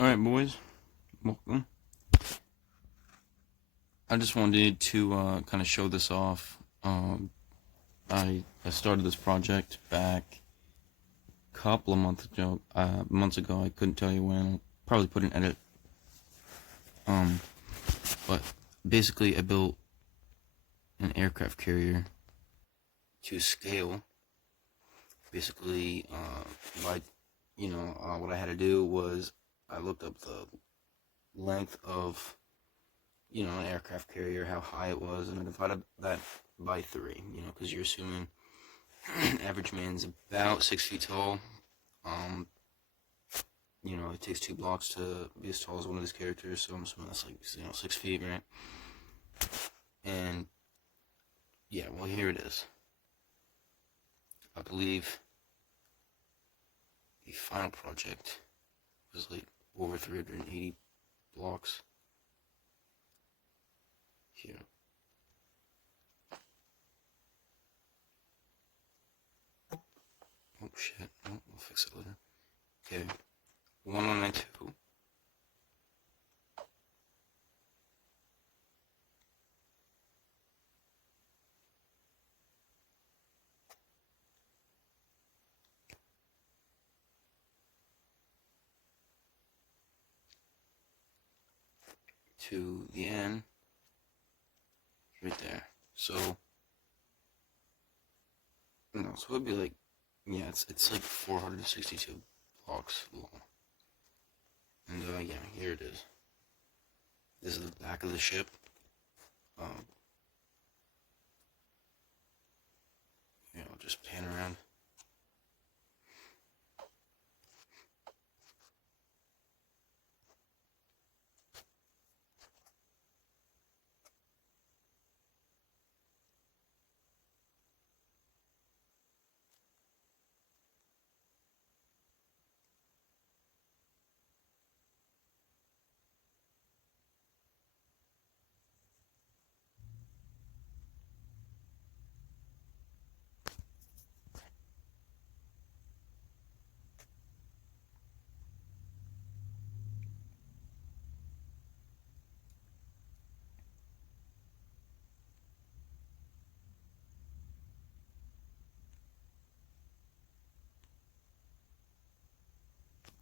Alright, boys, welcome. I just wanted to kind of show this off. I started this project back a couple of months ago. I couldn't tell you when. I'll probably put an edit. But basically, I built an aircraft carrier to scale. Basically, what I had to do was I looked up the length of an aircraft carrier, how high it was, and I divided that by 3, because you're assuming average man's about 6 feet tall. It takes 2 blocks to be as tall as one of these characters, so I'm assuming that's like, 6 feet, right? And, yeah, well, here it is. I believe the final project was like over 380 blocks. Here. Oh shit, oh, I'll fix it later. Okay, 1192. To the end, right there. So, no, so it'd be like, yeah, it's like 462 blocks long. And yeah, here it is. This is the back of the ship. Just pan around.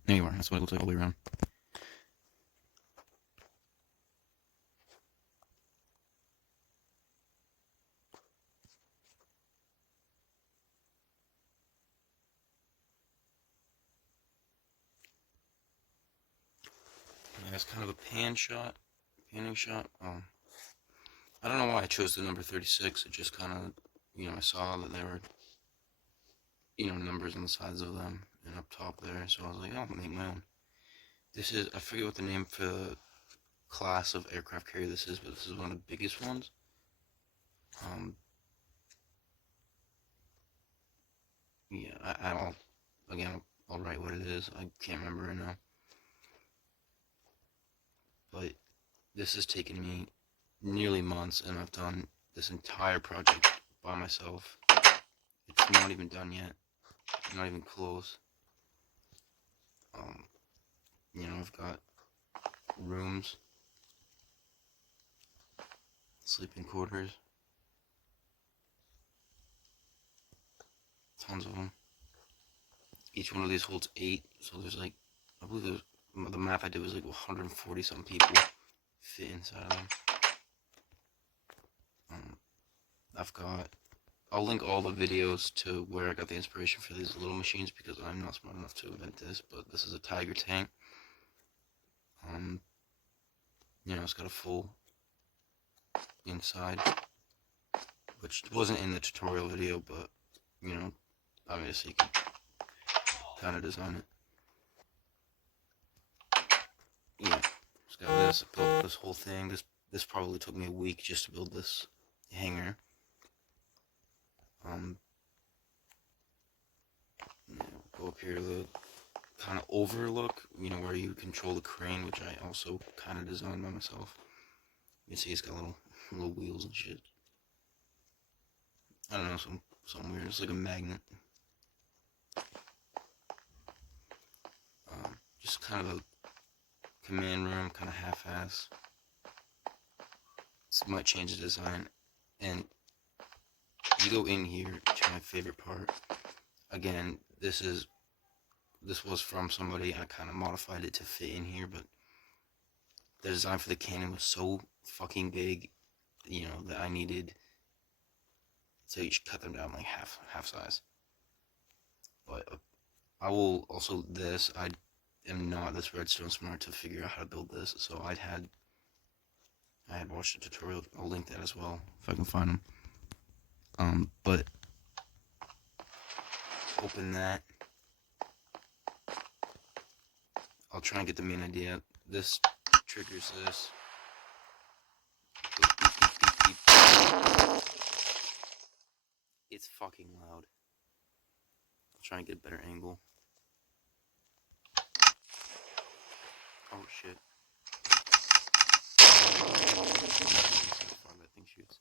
There you are. That's what it looks like all the way around. Yeah, it's kind of a panning shot. I don't know why I chose the number 36. It just kind of, I saw that there were, numbers on the sides of them and up top there. So I was like, oh, I'll make my own. This is, I forget what the name for the class of aircraft carrier this is, but this is one of the biggest ones. Yeah, I'll write what it is. I can't remember right now. But this has taken me nearly months, and I've done this entire project by myself. It's not even done yet. Not even close. I've got rooms, sleeping quarters, tons of them. Each one of these holds 8, so there's like, I believe the math I did was like 140 some people fit inside of them. I'll link all the videos to where I got the inspiration for these little machines, because I'm not smart enough to invent this, but this is a Tiger tank. It's got a full inside, which wasn't in the tutorial video, but, obviously you can kind of design it. Yeah, it's got this. I built this whole thing. This probably took me a week just to build this hangar. Go up here, the kind of overlook, where you control the crane, which I also kind of designed by myself. You can see it's got little wheels and shit. I don't know, something weird. It's like a magnet. Just kind of command room, kind of half-ass. This might change the design. And you go in here to my favorite part. Again, this was from somebody. I kind of modified it to fit in here, but the design for the cannon was so fucking big, you know, that I needed to each cut them down like half size. But I will also I am not this redstone smart to figure out how to build this, so I had watched a tutorial. I'll link that as well if I can find them. But open that. I'll try and get the main idea. This triggers this. Beep, beep, beep, beep, beep. It's fucking loud. I'll try and get a better angle. Oh shit. That thing shoots.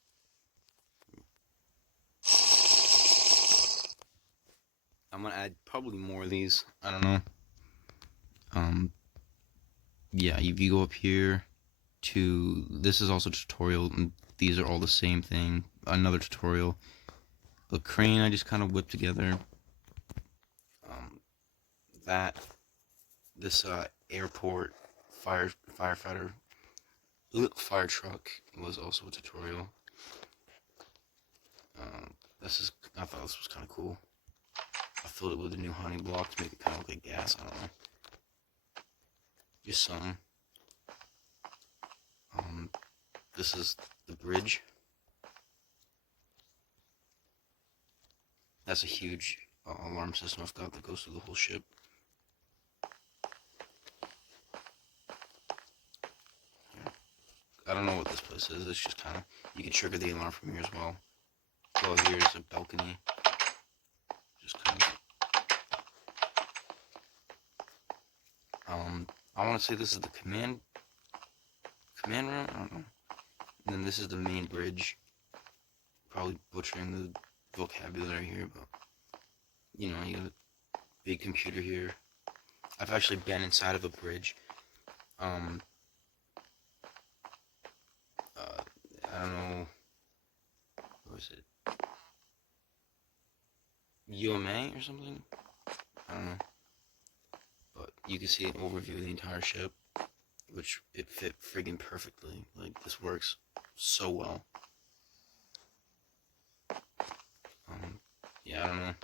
I'm gonna add probably more of these. I don't know. Yeah, if you go up here to, this is also a tutorial, and these are all the same thing. Another tutorial. The crane I just kind of whipped together. This airport firefighter fire truck was also a tutorial. I thought this was kind of cool. I filled it with a new honey block to make it kind of look like gas. I don't know. Just something. This is the bridge. That's a huge alarm system I've got that goes through the whole ship. I don't know what this place is. It's just kind of, you can trigger the alarm from here as well. Well, here's a balcony. Just kind of. I want to say this is the command room. I don't know. And then this is the main bridge. Probably butchering the vocabulary here, but you know, you got a big computer here. I've actually been inside of a bridge. I don't know. What was it? UMA or something? I don't know. But you can see an overview of the entire ship, which it fit friggin' perfectly. Like, this works so well. Yeah, I don't know.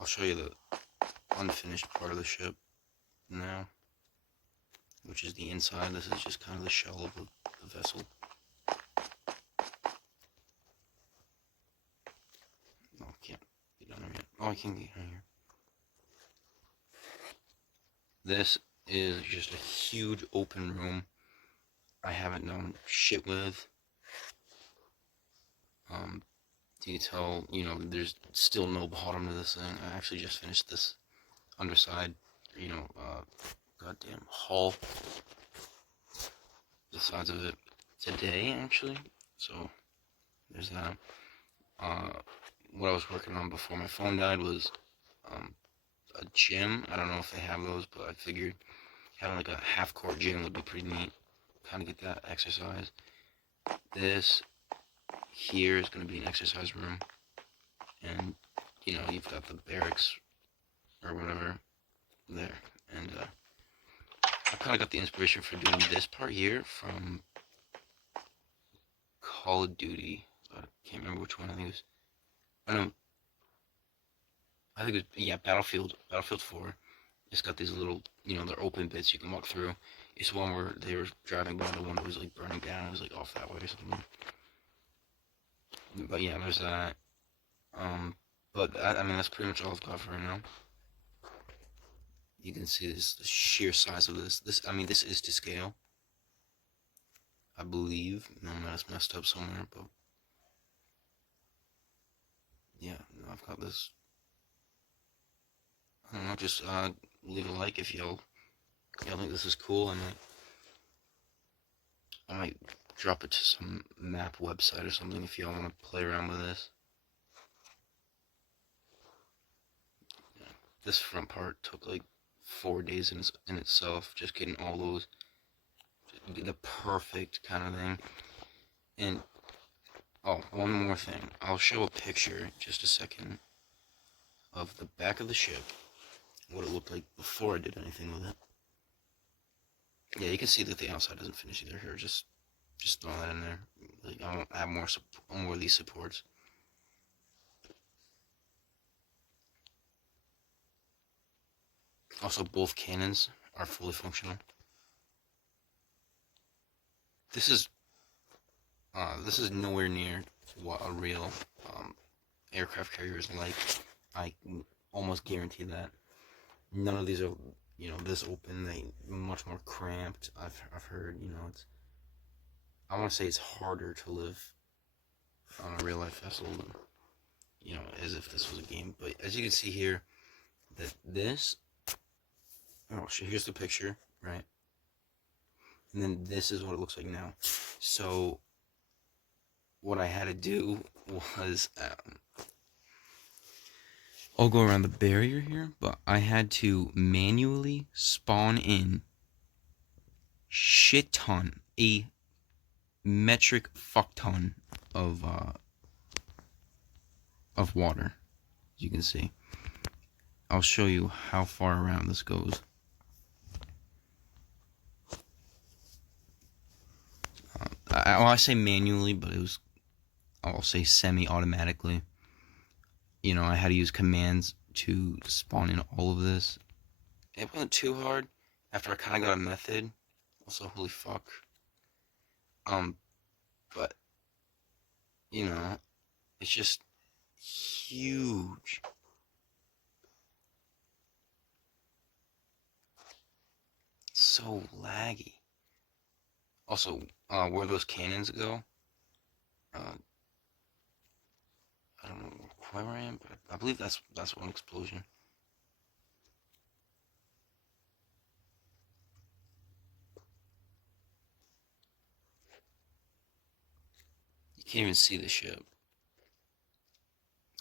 I'll show you the unfinished part of the ship now, which is the inside. This is just kind of the shell of the vessel. Oh, I can't get down there yet. Oh, I can get down here. This is just a huge open room I haven't done shit with. You can tell, you know, there's still no bottom to this thing. I actually just finished this underside, you know, goddamn hull, the sides of it today, actually. So, there's that. What I was working on before my phone died was a gym. I don't know if they have those, but I figured having like a half-court gym would be pretty neat. Kind of get that exercise. This here is going to be an exercise room, and you know, you've got the barracks or whatever there, and I kind of got the inspiration for doing this part here from Call of Duty. I can't remember which one. I think it was, I think it was, yeah, Battlefield 4. It's got these little, you know, they're open bits you can walk through. It's one where they were driving by the one that was like burning down. It was like off that way or something. But yeah, there's that. But I mean, that's pretty much all I've got for right now. You can see the sheer size of this. I mean, this is to scale, I believe. No, that's messed up somewhere, but yeah, I've got this. I don't know, just leave a like if y'all think this is cool. I might drop it to some map website or something if y'all want to play around with this. Yeah. this front part took like 4 days in itself, just getting all those, the perfect kind of thing. And oh, one more thing, I'll show a picture just a second of the back of the ship, what it looked like before I did anything with it. Yeah, you can see that the outside isn't finished either. Here, just throw that in there. Like, I want to add more of these supports. Also, both cannons are fully functional. This is nowhere near what a real aircraft carrier is like. I almost guarantee that. None of these are, this open. They much more cramped. I've heard, it's. I want to say it's harder to live on a real life vessel than, as if this was a game. But as you can see here, that this. Oh, here's the picture, right? And then this is what it looks like now. So what I had to do was, I'll go around the barrier here, but I had to manually spawn in a metric fuck ton of water, as you can see. I'll show you how far around this goes. I say manually, but it was, I'll say semi-automatically. I had to use commands to spawn in all of this. It wasn't too hard after I kind of got a method. Also, holy fuck. But, it's just huge. So laggy. Also, where those cannons go, I don't know where I am, but I believe that's one explosion. You can't even see the ship.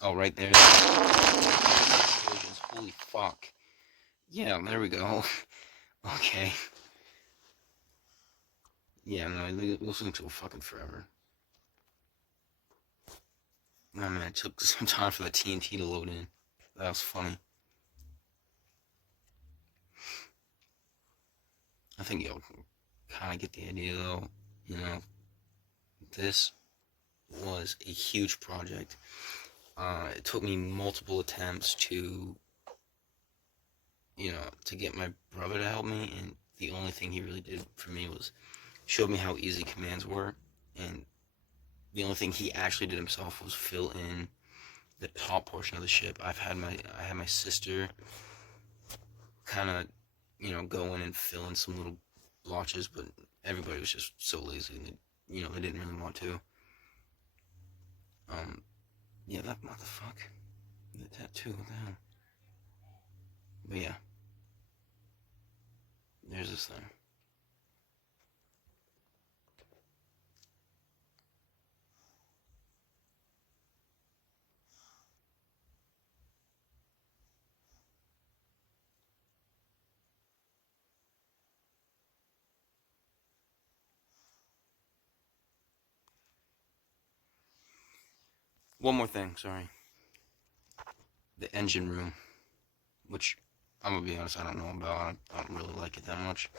Oh, right there. Explosions. Holy fuck. Yeah, there we go. Okay. Yeah, no, it listened to fucking forever. I mean, it took some time for the TNT to load in. That was funny. I think y'all kind of get the idea, though. This was a huge project. It took me multiple attempts to get my brother to help me, and the only thing he really did for me was showed me how easy commands were, and the only thing he actually did himself was fill in the top portion of the ship. I had my sister kind of, go in and fill in some little blotches, but everybody was just so lazy, and they didn't really want to. Yeah, that motherfucker, the tattoo, what the hell? But yeah, there's this thing. One more thing, sorry. The engine room, which I'm gonna be honest, I don't know about. I don't really like it that much.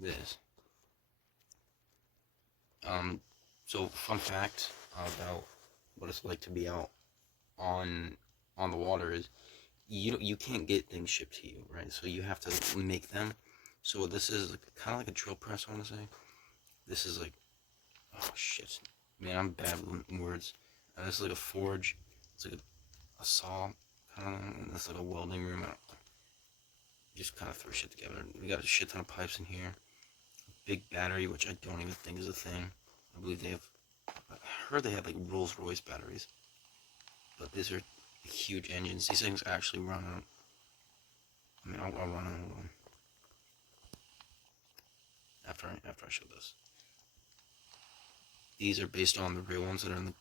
This. So fun fact about what it's like to be out on the water is you can't get things shipped to you, right? So you have to make them. So this is kind of like a drill press, I want to say. This is like, oh shit, man, I'm bad with words. This is like a forge. It's like a saw, kind of, and this is like a welding room. Just kind of throw shit together. We got a shit ton of pipes in here. Big battery, which I don't even think is a thing. I believe I heard they have like Rolls-Royce batteries. But these are huge engines. These things actually run on. I mean, I'll run on one after I show this. These are based on the real ones that are in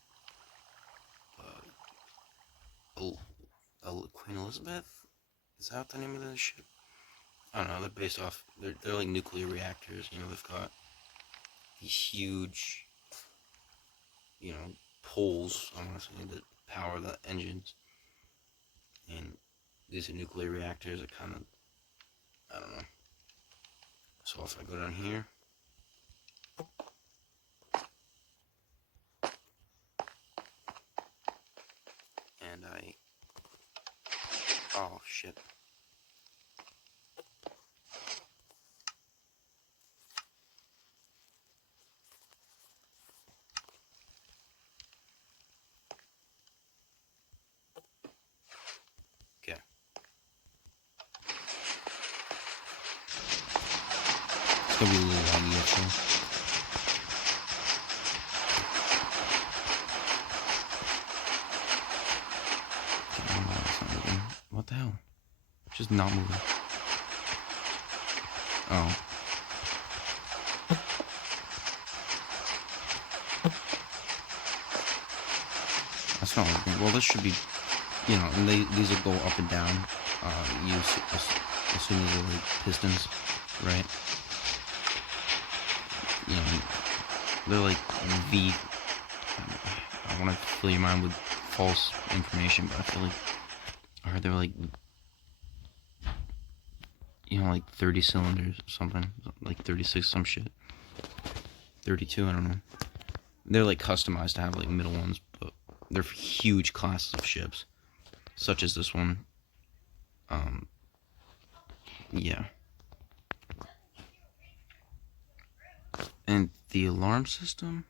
Queen Elizabeth? Is that the name of the ship? I don't know. They're based off. They're like nuclear reactors. You know, they've got these huge, you know, poles. I want to say that power the engines, and these are nuclear reactors that kind of, I don't know. So if I go down here, and oh shit. Okay. It's gonna be a little laggy actually. What the hell? It's just not moving. Oh. That's not working. Well, this should be, you know, and these will go up and down. As soon as they're like pistons, right? You know, they're like V. I want to fill your mind with false information, but I feel like I heard they were like, you know, like 30 cylinders or something, like 36, some shit. 32, I don't know. They're like customized to have like middle ones, but they're for huge classes of ships, such as this one. Yeah. And the alarm system,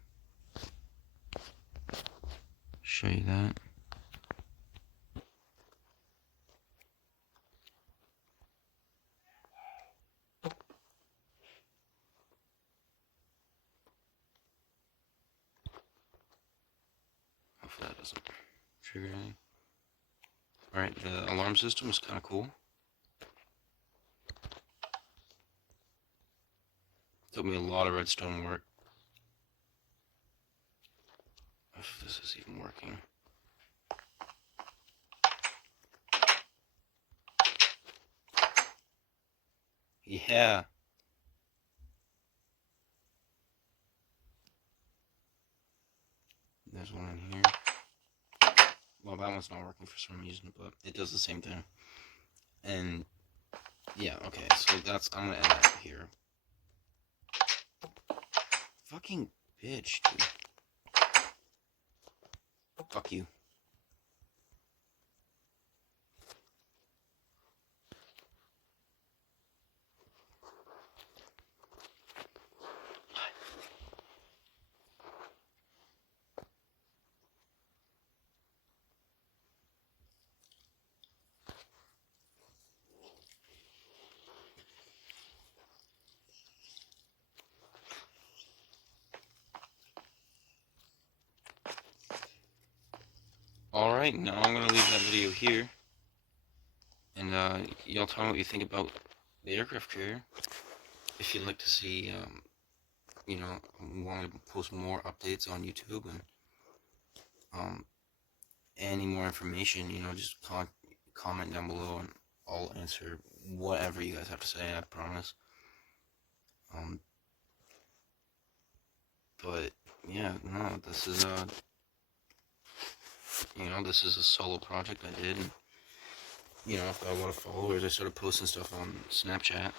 show you that. Hopefully that doesn't trigger anything. Alright, the alarm system is kind of cool. Took me a lot of redstone work. If this is even working. Yeah. There's one in here. Well, that one's not working for some reason, but it does the same thing. And yeah, okay, so I'm gonna end that here. Fucking bitch, dude. Fuck you. Alright, now I'm gonna leave that video here. And y'all tell me what you think about the aircraft carrier. If you'd like to see, you know, want me to post more updates on YouTube and any more information, you know, just comment down below and I'll answer whatever you guys have to say, I promise. But yeah, no, this is you know, this is a solo project I did. And, you know, if I got a lot of followers, I started posting stuff on Snapchat.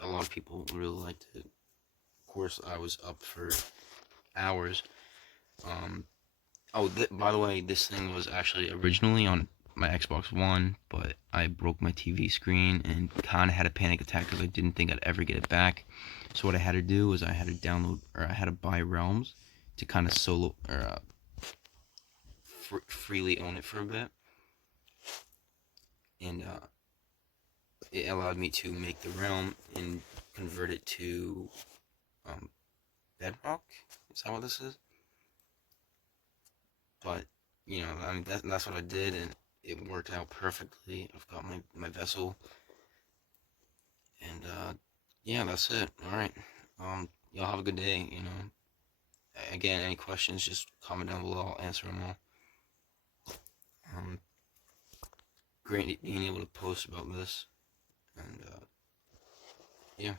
A lot of people really liked it. Of course, I was up for hours. Oh, by the way, this thing was actually originally on my Xbox One, but I broke my TV screen and kind of had a panic attack because I didn't think I'd ever get it back. So what I had to do was I had to download, or I had to buy Realms to kind of solo, or freely own it for a bit. And it allowed me to make the realm and convert it to bedrock. Is that what this is? But you know, I mean, that's what I did, and it worked out perfectly. I've got my vessel, and yeah, that's it. All right, y'all have a good day. You know, again, any questions, just comment down below. I'll answer them all. Great being able to post about this, and yeah.